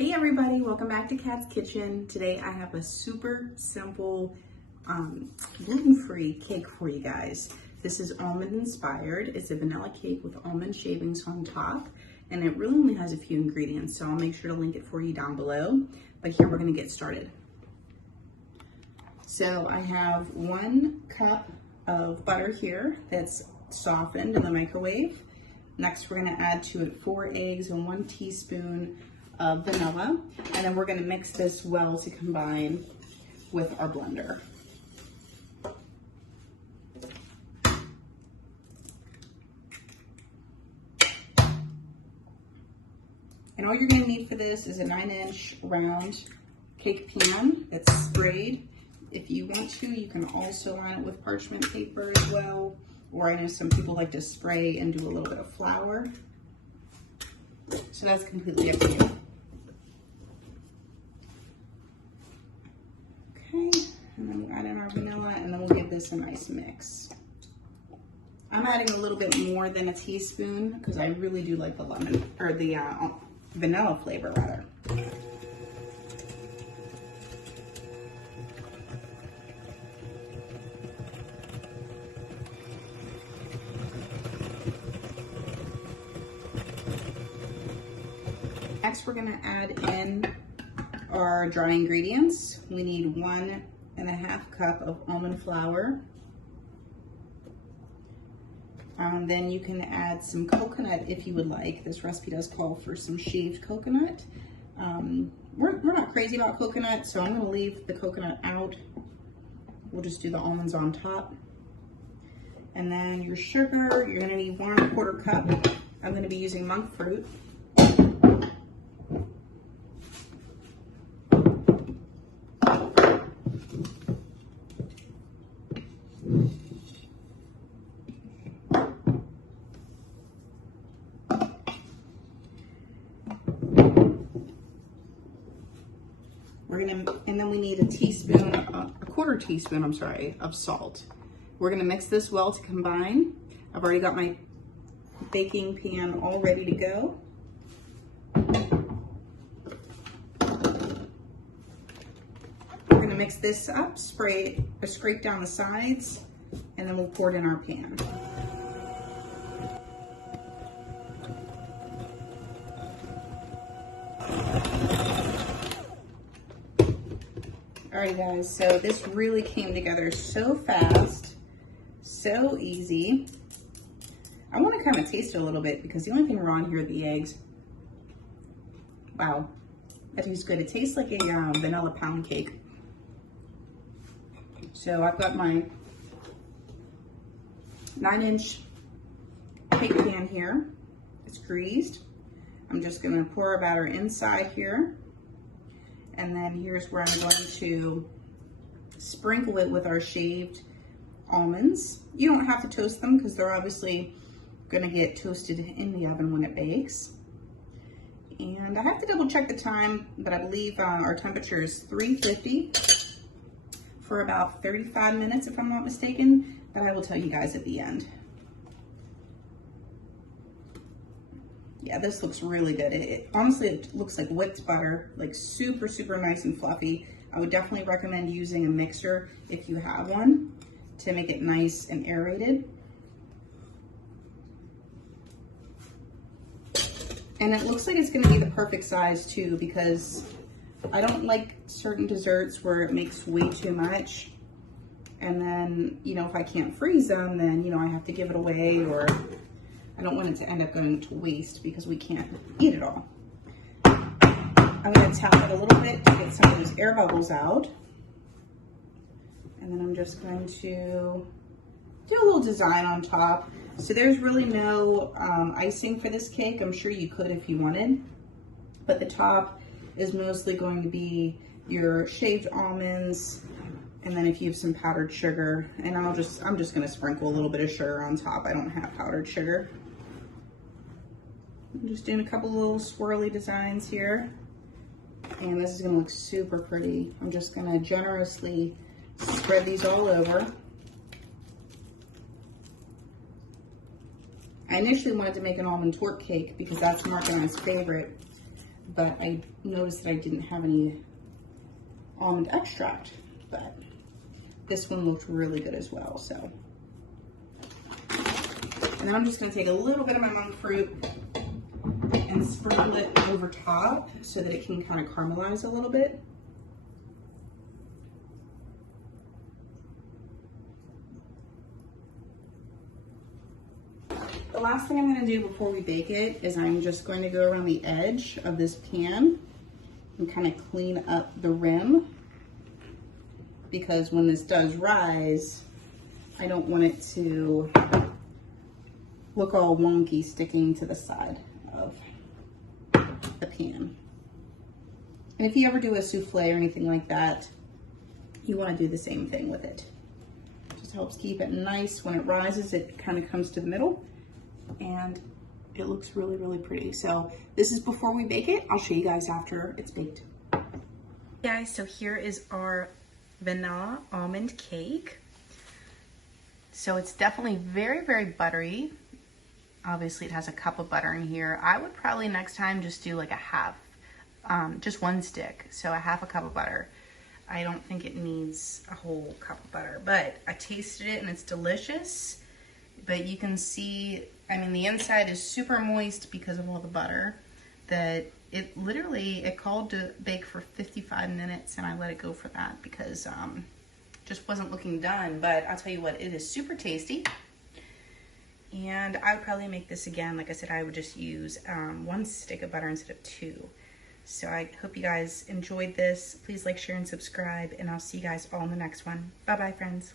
Hey everybody, welcome back to Kat's Kitchen. Today I have a super simple gluten-free cake for you guys. This is almond inspired. It's a vanilla cake with almond shavings on top, and it really only has a few ingredients, so I'll make sure to link it for you down below. But here we're gonna get started. So I have 1 cup of butter here that's softened in the microwave. Next, we're gonna add to it 4 eggs and 1 teaspoon of vanilla, and then we're going to mix this well to combine with our blender. And all you're going to need for this is a 9-inch round cake pan that's sprayed. If you want to, you can also line it with parchment paper as well, or I know some people like to spray and do a little bit of flour. So that's completely up to you. And then we'll add in our vanilla, and then we'll give this a nice mix. I'm adding a little bit more than a teaspoon because I really do like the lemon, or the vanilla flavor rather. Next, we're gonna add in our dry ingredients. We need 1.5 cup of almond flour. Then you can add some coconut if you would like. This recipe does call for some shaved coconut. We're not crazy about coconut, so I'm gonna leave the coconut out. We'll just do the almonds on top. And then your sugar, you're gonna need 1/4 cup. I'm gonna be using monk fruit. And then we need a 1/4 teaspoon, of salt. We're gonna mix this well to combine. I've already got my baking pan all ready to go. We're gonna mix this up, scrape down the sides, and then we'll pour it in our pan. All right guys, so this really came together so fast, so easy. I want to kind of taste it a little bit because the only thing raw in here are the eggs. Wow, that tastes good. It tastes like a vanilla pound cake. So I've got my 9-inch cake pan here. It's greased. I'm just gonna pour our batter inside here. And then here's where I'm going to sprinkle it with our shaved almonds. You don't have to toast them because they're obviously gonna get toasted in the oven when it bakes. And I have to double check the time, but I believe our temperature is 350 for about 35 minutes if I'm not mistaken, but I will tell you guys at the end. Yeah, this looks really good. Honestly, it looks like whipped butter, like super, super nice and fluffy. I would definitely recommend using a mixer if you have one to make it nice and aerated. And it looks like it's gonna be the perfect size too, because I don't like certain desserts where it makes way too much. And then, you know, if I can't freeze them, then, you know, I have to give it away, or I don't want it to end up going to waste because we can't eat it all. I'm gonna tap it a little bit to get some of those air bubbles out. And then I'm just going to do a little design on top. So there's really no icing for this cake. I'm sure you could if you wanted, but the top is mostly going to be your shaved almonds, and then if you have some powdered sugar, and I'm just gonna sprinkle a little bit of sugar on top. I don't have powdered sugar. I'm just doing a couple little swirly designs here, and this is gonna look super pretty. I'm just gonna generously spread these all over. I initially wanted to make an almond torte cake because that's Mark and I's favorite, but I noticed that I didn't have any almond extract, but this one looked really good as well. So, and then I'm just gonna take a little bit of my monk fruit and sprinkle it over top so that it can kind of caramelize a little bit. The last thing I'm going to do before we bake it is I'm just going to go around the edge of this pan and kind of clean up the rim, because when this does rise, I don't want it to look all wonky sticking to the side of the pan. And if you ever do a souffle or anything like that, you want to do the same thing with it. Just helps keep it nice. When it rises, it kind of comes to the middle, and it looks really, really pretty. So this is before we bake it. I'll show you guys after it's baked. Guys, so here is our vanilla almond cake. So it's definitely very, very buttery. Obviously it has a cup of butter in here. I would probably next time just do like a half, just one stick. So a half a cup of butter. I don't think it needs a whole cup of butter, but I tasted it and it's delicious. But you can see, I mean, the inside is super moist because of all the butter, that it literally, it called to bake for 55 minutes and I let it go for that because just wasn't looking done. But I'll tell you what, it is super tasty. And I would probably make this again. Like I said, I would just use one stick of butter instead of two. So I hope you guys enjoyed this. Please like, share, and subscribe, and I'll see you guys all in the next one. Bye-bye, friends.